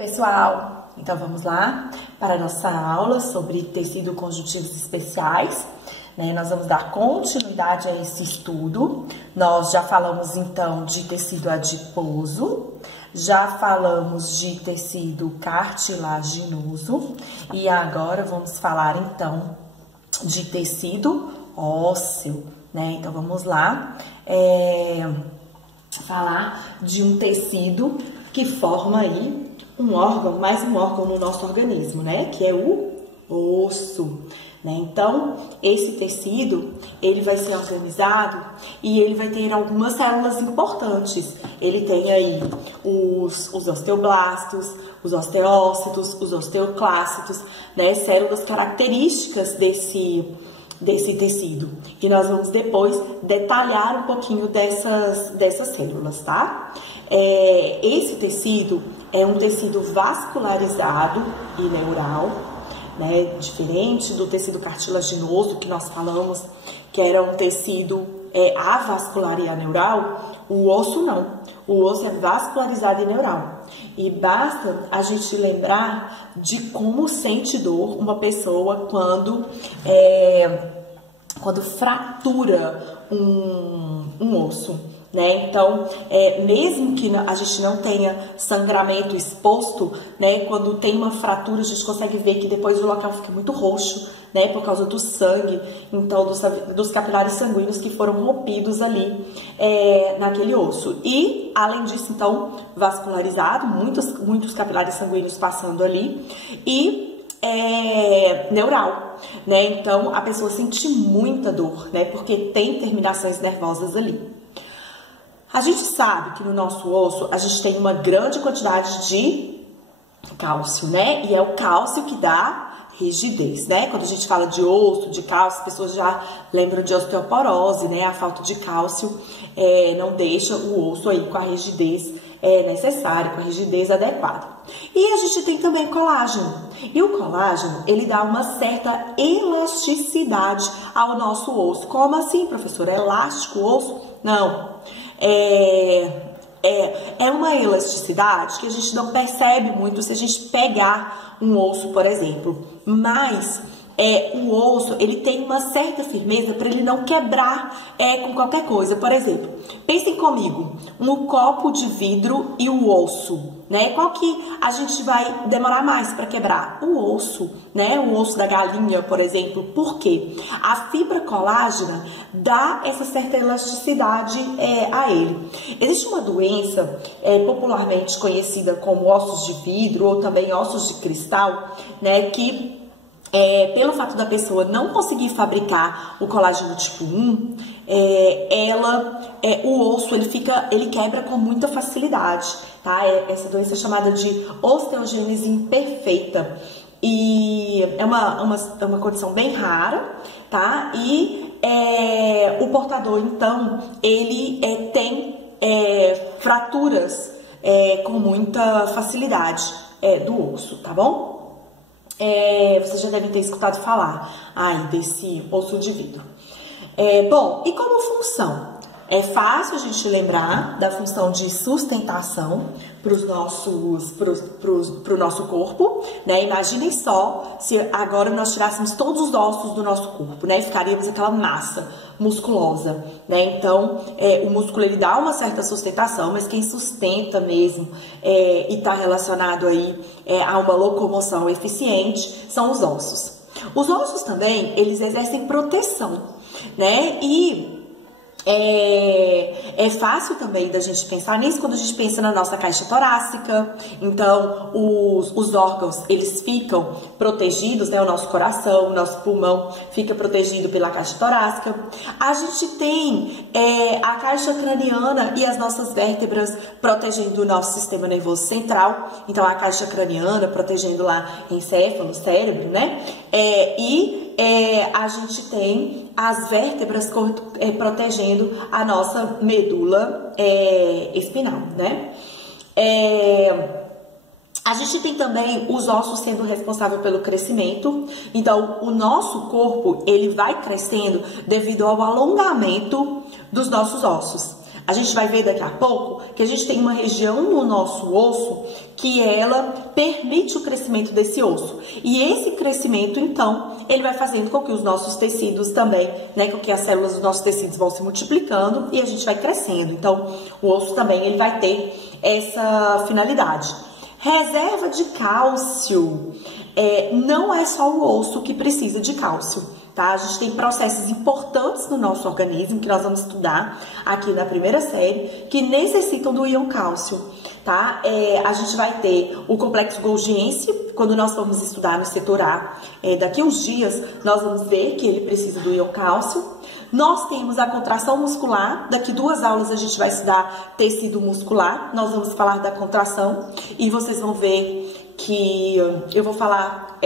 Pessoal, então vamos lá para a nossa aula sobre tecido conjuntivos especiais, né? Nós vamos dar continuidade a esse estudo. Nós já falamos então de tecido adiposo, já falamos de tecido cartilaginoso e agora vamos falar então de tecido ósseo, né? Então vamos lá falar de um tecido que forma aí um órgão, mais um órgão no nosso organismo, né? Que é o osso, né? Então, esse tecido, ele vai ser organizado e ele vai ter algumas células importantes. Ele tem aí os osteoblastos, os osteócitos, os osteoclácitos, né? Células características desse tecido. E nós vamos depois detalhar um pouquinho dessas células, tá? Esse tecido é um tecido vascularizado e neural, né? Diferente do tecido cartilaginoso que nós falamos, que era um tecido avascular e aneural. O osso não. O osso é vascularizado e neural. E basta a gente lembrar de como sente dor uma pessoa quando fratura um osso, né? Então, mesmo que a gente não tenha sangramento exposto, né? Quando tem uma fratura, a gente consegue ver que depois o local fica muito roxo, né? Por causa do sangue, então dos capilares sanguíneos que foram rompidos ali naquele osso. E, além disso, então, vascularizado, muitos capilares sanguíneos passando ali e neural, né? Então, a pessoa sente muita dor, né? Porque tem terminações nervosas ali. A gente sabe que no nosso osso a gente tem uma grande quantidade de cálcio, né? E é o cálcio que dá rigidez, né? Quando a gente fala de osso, de cálcio, as pessoas já lembram de osteoporose, né? A falta de cálcio não deixa o osso aí com a rigidez necessária, com a rigidez adequada. E a gente tem também colágeno. E o colágeno, ele dá uma certa elasticidade ao nosso osso. Como assim, professora? É elástico o osso? Não. É uma elasticidade que a gente não percebe muito se a gente pegar um osso, por exemplo. Mas o osso, ele tem uma certa firmeza para ele não quebrar com qualquer coisa. Por exemplo, pensem comigo, um copo de vidro e o osso, né? Qual que a gente vai demorar mais para quebrar? O osso, né? O osso da galinha, por exemplo. Por quê? A fibra colágena dá essa certa elasticidade a ele. Existe uma doença popularmente conhecida como ossos de vidro ou também ossos de cristal, né? Que pelo fato da pessoa não conseguir fabricar o colágeno tipo 1, o osso ele quebra com muita facilidade, tá? Essa doença é chamada de osteogênese imperfeita e é uma condição bem rara, tá? E o portador, então, ele tem fraturas com muita facilidade do osso, tá bom? Vocês já devem ter escutado falar aí desse osso de vidro. Bom, e como função? É fácil a gente lembrar da função de sustentação para o nosso corpo, né? Imaginem só se agora nós tirássemos todos os ossos do nosso corpo, né? Ficaríamos aquela massa musculosa, né? Então, o músculo ele dá uma certa sustentação, mas quem sustenta mesmo e está relacionado aí a uma locomoção eficiente são os ossos. Os ossos também, eles exercem proteção, né? E é fácil também da gente pensar nisso quando a gente pensa na nossa caixa torácica. Então, os órgãos, eles ficam protegidos, né? O nosso coração, o nosso pulmão fica protegido pela caixa torácica. A gente tem a caixa craniana e as nossas vértebras protegendo o nosso sistema nervoso central. Então, a caixa craniana protegendo lá encéfalo, cérebro, né? A gente tem as vértebras protegendo a nossa medula espinal, né? A gente tem também os ossos sendo responsáveis pelo crescimento. Então, o nosso corpo, ele vai crescendo devido ao alongamento dos nossos ossos. A gente vai ver daqui a pouco que a gente tem uma região no nosso osso que ela permite o crescimento desse osso. E esse crescimento, então, ele vai fazendo com que os nossos tecidos também, né, com que as células dos nossos tecidos vão se multiplicando e a gente vai crescendo. Então, o osso também ele vai ter essa finalidade. Reserva de cálcio. Não é só o osso que precisa de cálcio. Tá? A gente tem processos importantes no nosso organismo, que nós vamos estudar aqui na primeira série, que necessitam do íon cálcio. Tá? A gente vai ter o complexo golgiense, quando nós vamos estudar no setor A. Daqui a uns dias, nós vamos ver que ele precisa do íon cálcio. Nós temos a contração muscular, daqui 2 aulas a gente vai estudar tecido muscular, nós vamos falar da contração e vocês vão ver que eu vou falar,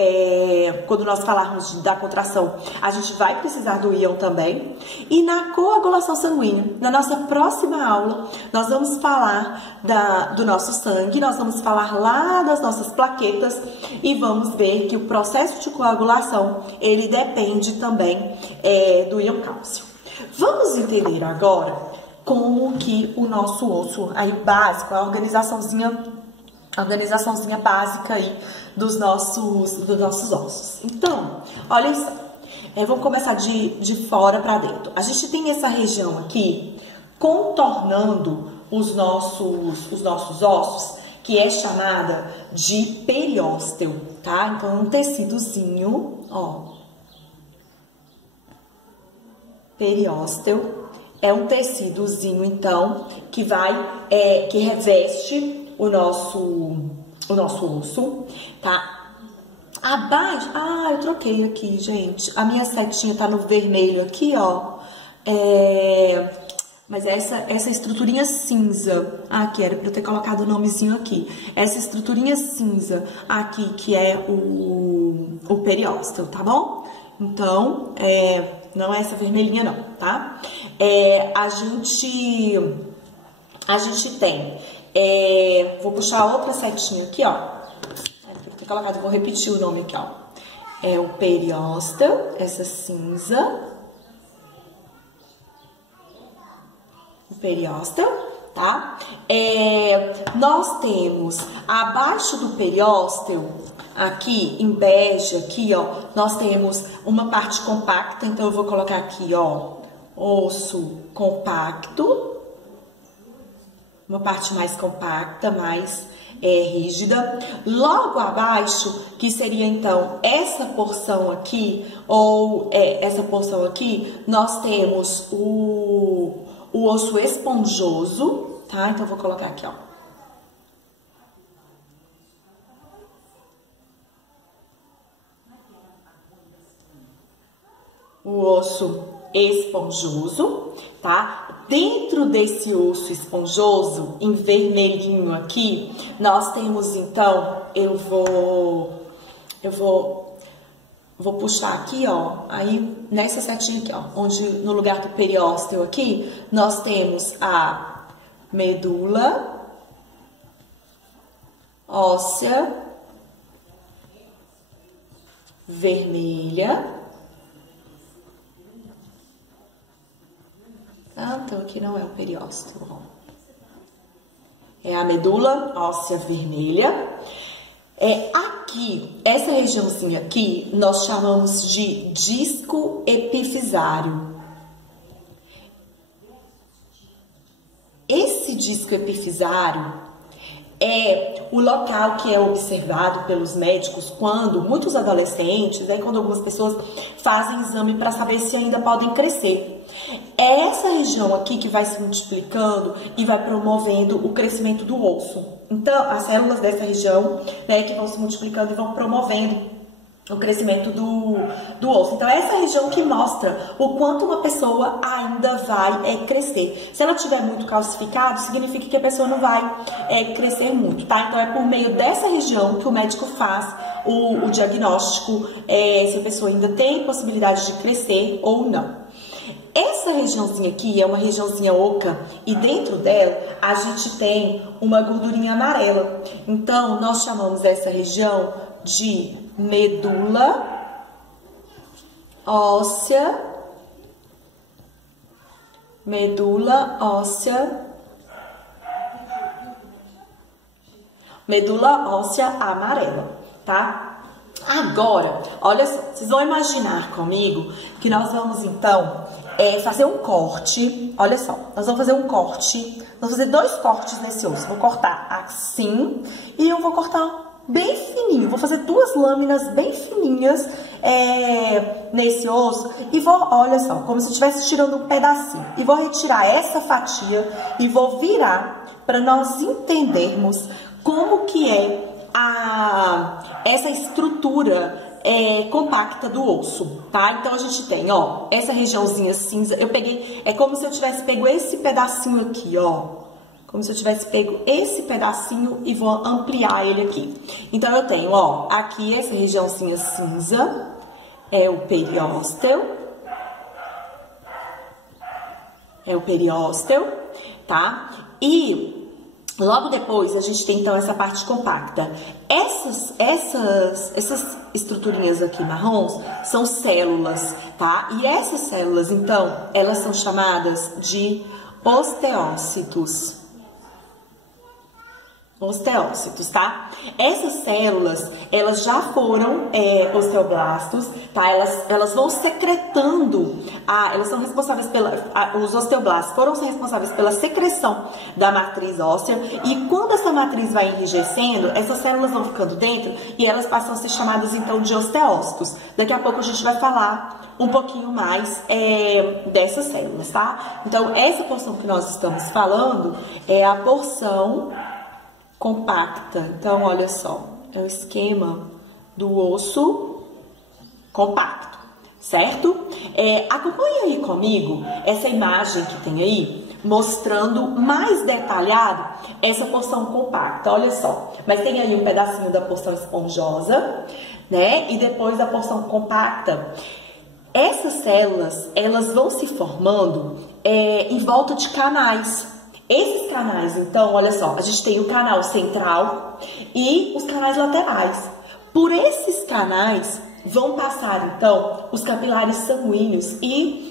quando nós falarmos da contração, a gente vai precisar do íon também. E na coagulação sanguínea, na nossa próxima aula, nós vamos falar do nosso sangue, nós vamos falar lá das nossas plaquetas e vamos ver que o processo de coagulação, ele depende também do íon cálcio. Vamos entender agora como que o nosso osso, aí básico, a organizaçãozinha básica aí dos nossos ossos. Então, olha só, vamos começar de fora para dentro. A gente tem essa região aqui contornando os nossos ossos, que é chamada de periósteo, tá? Então, um tecidozinho, ó. Periósteo é um tecidozinho, então, que reveste o nosso osso, tá? Abaixo, eu troquei aqui, gente. A minha setinha tá no vermelho aqui, ó. Mas essa estruturinha cinza, aqui, era pra eu ter colocado o nomezinho aqui. Essa estruturinha cinza aqui, que é o periósteo, tá bom? Então, não é essa vermelhinha não, tá? A gente tem, vou puxar outra setinha aqui, ó. Vou repetir o nome aqui, ó. É o periósteo, essa cinza. O periósteo, tá? Nós temos abaixo do periósteo, aqui em bege, aqui, ó, nós temos uma parte compacta, então eu vou colocar aqui, ó, osso compacto, uma parte mais compacta, mais rígida. Logo abaixo, que seria então essa porção aqui, ou essa porção aqui, nós temos o osso esponjoso, tá? Então eu vou colocar aqui, ó. O osso esponjoso, tá? Dentro desse osso esponjoso, em vermelhinho aqui, nós temos então, eu vou puxar aqui, ó, aí nessa setinha aqui, ó, onde no lugar do periósteo aqui, nós temos a medula óssea vermelha. Então aqui não é o periósteo, ó. É a medula óssea vermelha. Aqui, essa regiãozinha aqui, nós chamamos de disco epifisário. Esse disco epifisário é o local que é observado pelos médicos quando muitos adolescentes, quando algumas pessoas fazem exame para saber se ainda podem crescer. É essa região aqui que vai se multiplicando e vai promovendo o crescimento do osso. Então, as células dessa região, né, que vão se multiplicando e vão promovendo o crescimento do osso. Então, essa região que mostra o quanto uma pessoa ainda vai crescer. Se ela estiver muito calcificada, significa que a pessoa não vai crescer muito, tá? Então, é por meio dessa região que o médico faz o diagnóstico, se a pessoa ainda tem possibilidade de crescer ou não. Essa regiãozinha aqui é uma regiãozinha oca e dentro dela a gente tem uma gordurinha amarela. Então, nós chamamos essa região de medula óssea medula óssea amarela, tá? Agora, olha só, vocês vão imaginar comigo que nós vamos então fazer um corte. Olha só, nós vamos fazer um corte, vamos fazer 2 cortes nesse osso. Vou cortar assim e eu vou cortar bem fininho, vou fazer 2 lâminas bem fininhas nesse osso e vou, olha só, como se eu estivesse tirando um pedacinho. E vou retirar essa fatia e vou virar para nós entendermos como que é essa estrutura compacta do osso, tá? Então a gente tem, ó, essa regiãozinha cinza, eu peguei, é como se eu tivesse pego esse pedacinho aqui, ó. Como se eu tivesse pego esse pedacinho e vou ampliar ele aqui. Então eu tenho, ó, aqui essa regiãozinha cinza, é o periósteo. É o periósteo, tá? E logo depois, a gente tem, então, essa parte compacta. Essas estruturinhas aqui marrons são células, tá? E essas células, então, elas são chamadas de osteócitos. Osteócitos, tá? Essas células, elas já foram osteoblastos, tá? Elas vão secretando, elas são responsáveis os osteoblastos foram responsáveis pela secreção da matriz óssea, e quando essa matriz vai enrijecendo, essas células vão ficando dentro e elas passam a ser chamadas, então, de osteócitos. Daqui a pouco a gente vai falar um pouquinho mais dessas células, tá? Então, essa porção que nós estamos falando é a porção compacta. Então, olha só, é o esquema do osso compacto, certo? Acompanha aí comigo essa imagem que tem aí, mostrando mais detalhado essa porção compacta, olha só. Mas tem aí um pedacinho da porção esponjosa, né? E depois da porção compacta. Essas células, elas vão se formando em volta de canais. Esses canais, então, olha só, a gente tem o canal central e os canais laterais. Por esses canais vão passar, então, os capilares sanguíneos e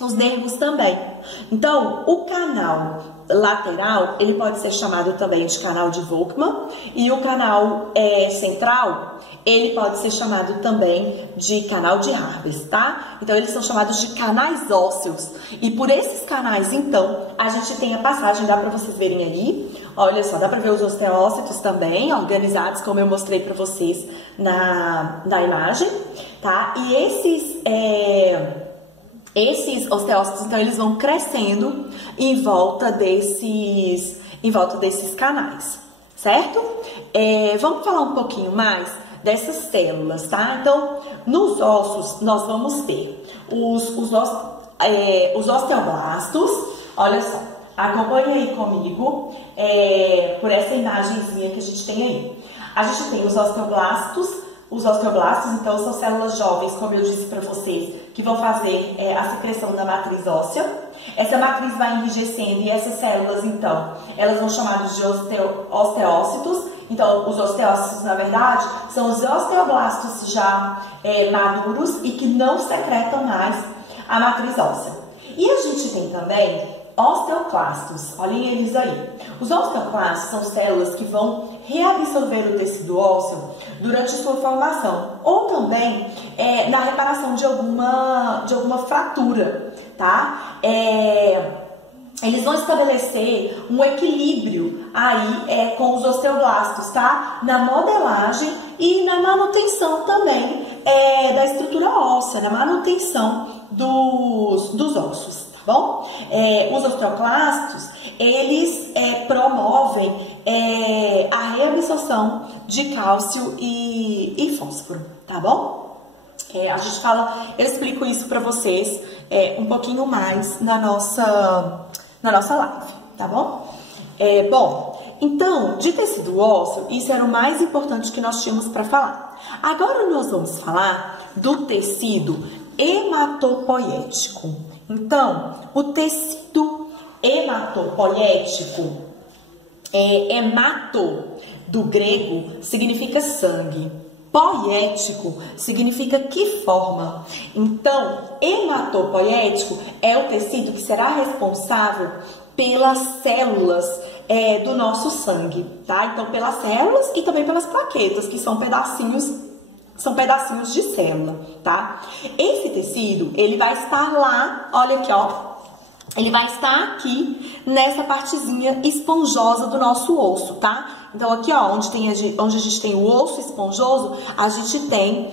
os nervos também. Então, o canal lateral, ele pode ser chamado também de canal de Volkmann, e o canal central, ele pode ser chamado também de canal de Harvest, tá? Então, eles são chamados de canais ósseos. E por esses canais, então, a gente tem a passagem, dá para vocês verem aí, olha só, dá para ver os osteócitos também, organizados, como eu mostrei para vocês na imagem, tá? E esses osteócitos, então, eles vão crescendo em volta desses canais, certo? Vamos falar um pouquinho mais dessas células, tá? Então, nos ossos, nós vamos ter os osteoblastos. Olha só, acompanha aí comigo por essa imagenzinha que a gente tem aí. A gente tem os osteoblastos. Os osteoblastos, então, são células jovens, como eu disse para vocês, que vão fazer a secreção da matriz óssea. Essa matriz vai enrijecendo e essas células, então, elas vão chamadas de osteócitos. Então, os osteócitos, na verdade, são os osteoblastos já maduros e que não secretam mais a matriz óssea. E a gente tem também osteoclastos, olhem eles aí. Os osteoclastos são células que vão reabsorver o tecido ósseo durante sua formação, ou também na reparação de alguma fratura, tá? Eles vão estabelecer um equilíbrio aí com os osteoblastos, tá? Na modelagem e na manutenção também da estrutura óssea, na manutenção dos ossos. Bom, os osteoclastos, eles promovem a reabsorção de cálcio e fósforo, tá bom? A gente eu explico isso para vocês um pouquinho mais na nossa live, tá bom? Bom, então, de tecido ósseo, isso era o mais importante que nós tínhamos para falar. Agora nós vamos falar do tecido hematopoético. Então, o tecido hematopoético, hemato do grego significa sangue, Poético significa que forma. Então, hematopoético é o tecido que será responsável pelas células do nosso sangue, tá? Então, pelas células e também pelas plaquetas, que são pedacinhos de célula, tá? Esse tecido, ele vai estar lá, olha aqui, ó. Ele vai estar aqui nessa partezinha esponjosa do nosso osso, tá? Então, aqui, ó, onde a gente tem o osso esponjoso, a gente tem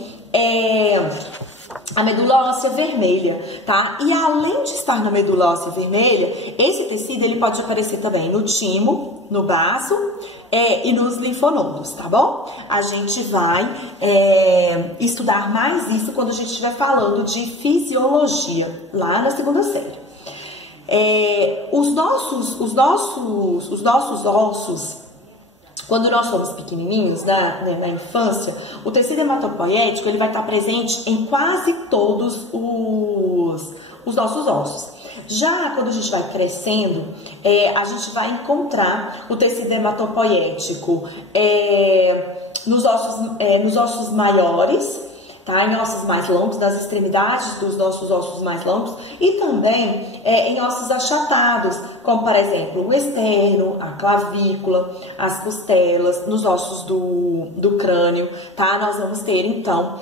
a medula óssea vermelha, tá? E além de estar na medula óssea vermelha, esse tecido, ele pode aparecer também no timo, no baço e nos linfonodos, tá bom? A gente vai estudar mais isso quando a gente estiver falando de fisiologia, lá na segunda série. Os nossos ossos, quando nós somos pequenininhos, na infância, o tecido hematopoético, ele vai estar presente em quase todos os nossos ossos. Já quando a gente vai crescendo, a gente vai encontrar o tecido hematopoético nos ossos maiores, tá? Em ossos mais longos, nas extremidades dos nossos ossos mais longos e também em ossos achatados, como por exemplo o externo, a clavícula, as costelas, nos ossos do crânio, tá? Nós vamos ter então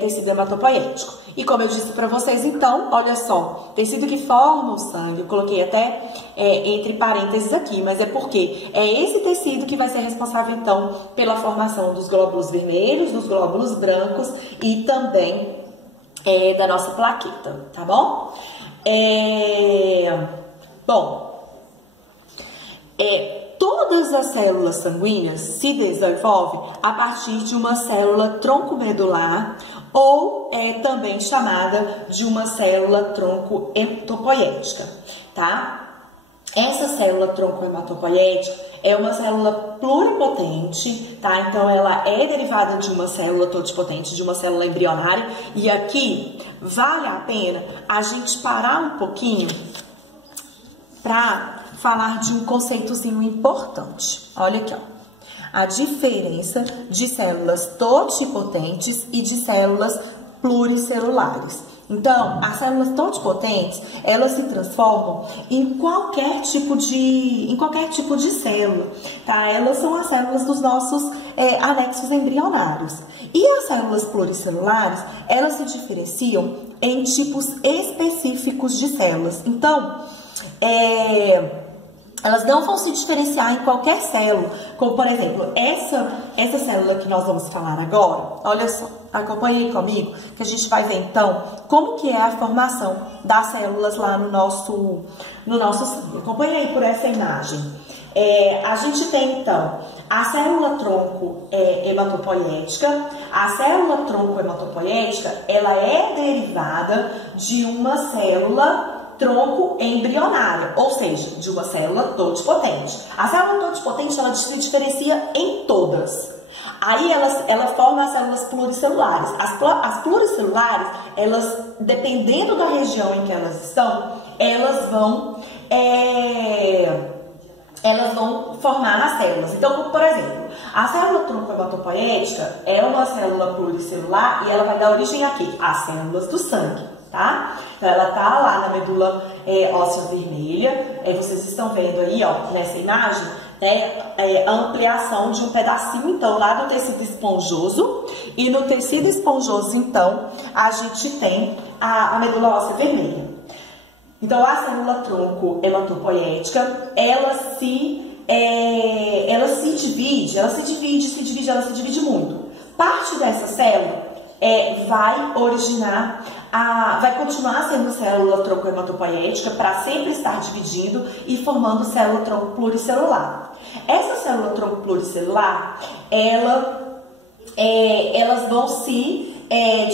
tecido hematopoético. E como eu disse para vocês, então, olha só, tecido que forma o sangue, eu coloquei até entre parênteses aqui, mas é porque é esse tecido que vai ser responsável, então, pela formação dos glóbulos vermelhos, dos glóbulos brancos e também da nossa plaqueta, tá bom? Todas as células sanguíneas se desenvolvem a partir de uma célula tronco medular ou também chamada de uma célula tronco hematopoética, tá? Essa célula tronco hematopoética é uma célula pluripotente, tá? Então, ela é derivada de uma célula totipotente, de uma célula embrionária. E aqui, vale a pena a gente parar um pouquinho para falar de um conceitozinho importante. Olha aqui, ó. A diferença de células totipotentes e de células pluricelulares. Então, as células totipotentes, elas se transformam em qualquer tipo de célula, tá? Elas são as células dos nossos anexos embrionários. E as células pluricelulares, elas se diferenciam em tipos específicos de células. Então, elas não vão se diferenciar em qualquer célula, como por exemplo, essa célula que nós vamos falar agora, olha só, acompanhe aí comigo, que a gente vai ver então como que é a formação das células lá no nosso sangue. Acompanhe aí por essa imagem. A gente tem então a célula tronco hematopoética. A célula tronco hematopoética, ela é derivada de uma célula tronco embrionária, ou seja, de uma célula totipotente. A célula totipotente, ela se diferencia em todas. Aí ela forma as células pluricelulares. As pluricelulares, elas, dependendo da região em que elas estão, elas vão formar as células. Então, por exemplo, a célula tronco hematopoética é uma célula pluricelular e ela vai dar origem a quê? Às células do sangue, tá? Então, ela tá lá na medula óssea vermelha. Vocês estão vendo aí, ó, nessa imagem, a ampliação de um pedacinho, então, lá do tecido esponjoso. E no tecido esponjoso, então, a gente tem a medula óssea vermelha. Então, a célula tronco hematopoética, ela se divide muito. Parte dessa célula vai continuar sendo célula tronco hematopoética para sempre estar dividindo e formando célula tronco pluricelular. Essa célula tronco pluricelular, elas vão se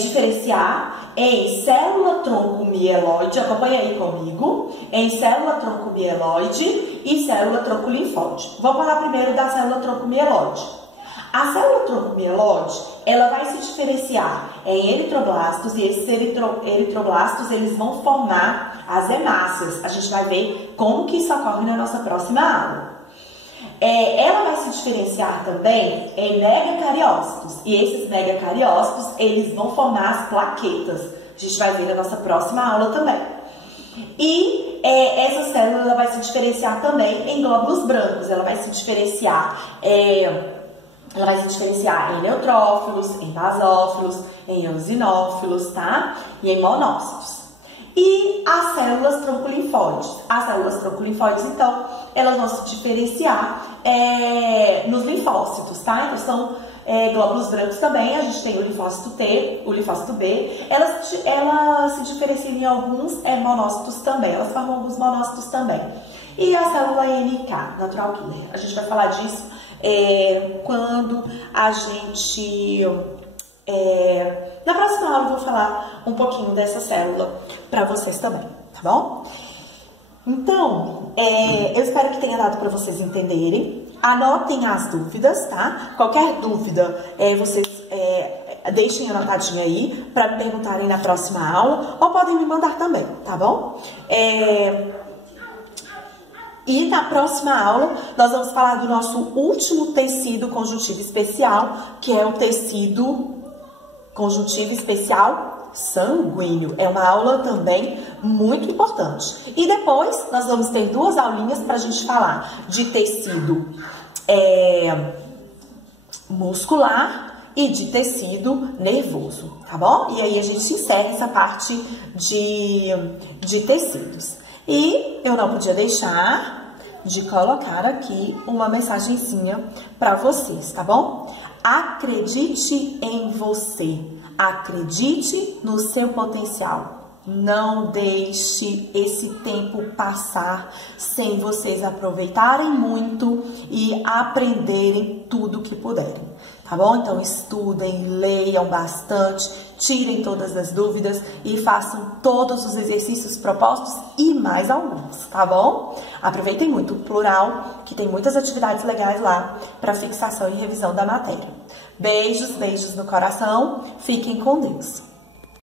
diferenciar em célula tronco mieloide, acompanha aí comigo, em célula tronco mieloide e célula tronco linfóide. Vamos falar primeiro da célula tronco mieloide. A célula tronco mieloide, ela vai se diferenciar em eritroblastos e esses eritroblastos, eles vão formar as hemácias. A gente vai ver como que isso ocorre na nossa próxima aula. ela vai se diferenciar também em megacariócitos. E esses megacariócitos, eles vão formar as plaquetas. A gente vai ver na nossa próxima aula também. E essa célula ela vai se diferenciar também em glóbulos brancos. Ela vai se diferenciar em neutrófilos, em basófilos, em eosinófilos, tá? E em monócitos. E as células troncolinfóides. As células troncolinfóides, então, elas vão se diferenciar nos linfócitos, tá? Então, são glóbulos brancos também. A gente tem o linfócito T, o linfócito B. Elas se diferenciam em alguns monócitos também. Elas formam alguns monócitos também. E a célula NK, natural killer. A gente vai falar disso quando a gente... na próxima aula eu vou falar um pouquinho dessa célula para vocês também, tá bom? Então, eu espero que tenha dado para vocês entenderem. Anotem as dúvidas, tá? Qualquer dúvida, vocês deixem anotadinha aí para me perguntarem na próxima aula, ou podem me mandar também, tá bom? E na próxima aula, nós vamos falar do nosso último tecido conjuntivo especial, que é o tecido conjuntivo especial sanguíneo. É uma aula também muito importante. E depois, nós vamos ter 2 aulinhas para a gente falar de tecido muscular e de tecido nervoso, tá bom? E aí a gente encerra essa parte de tecidos. E eu não podia deixar de colocar aqui uma mensagenzinha para vocês, tá bom? Acredite em você, acredite no seu potencial. Não deixe esse tempo passar sem vocês aproveitarem muito e aprenderem tudo que puderem, tá bom? Então estudem, leiam bastante, tirem todas as dúvidas e façam todos os exercícios propostos e mais alguns, tá bom? Aproveitem muito o plural, que tem muitas atividades legais lá para fixação e revisão da matéria. Beijos, beijos no coração, fiquem com Deus.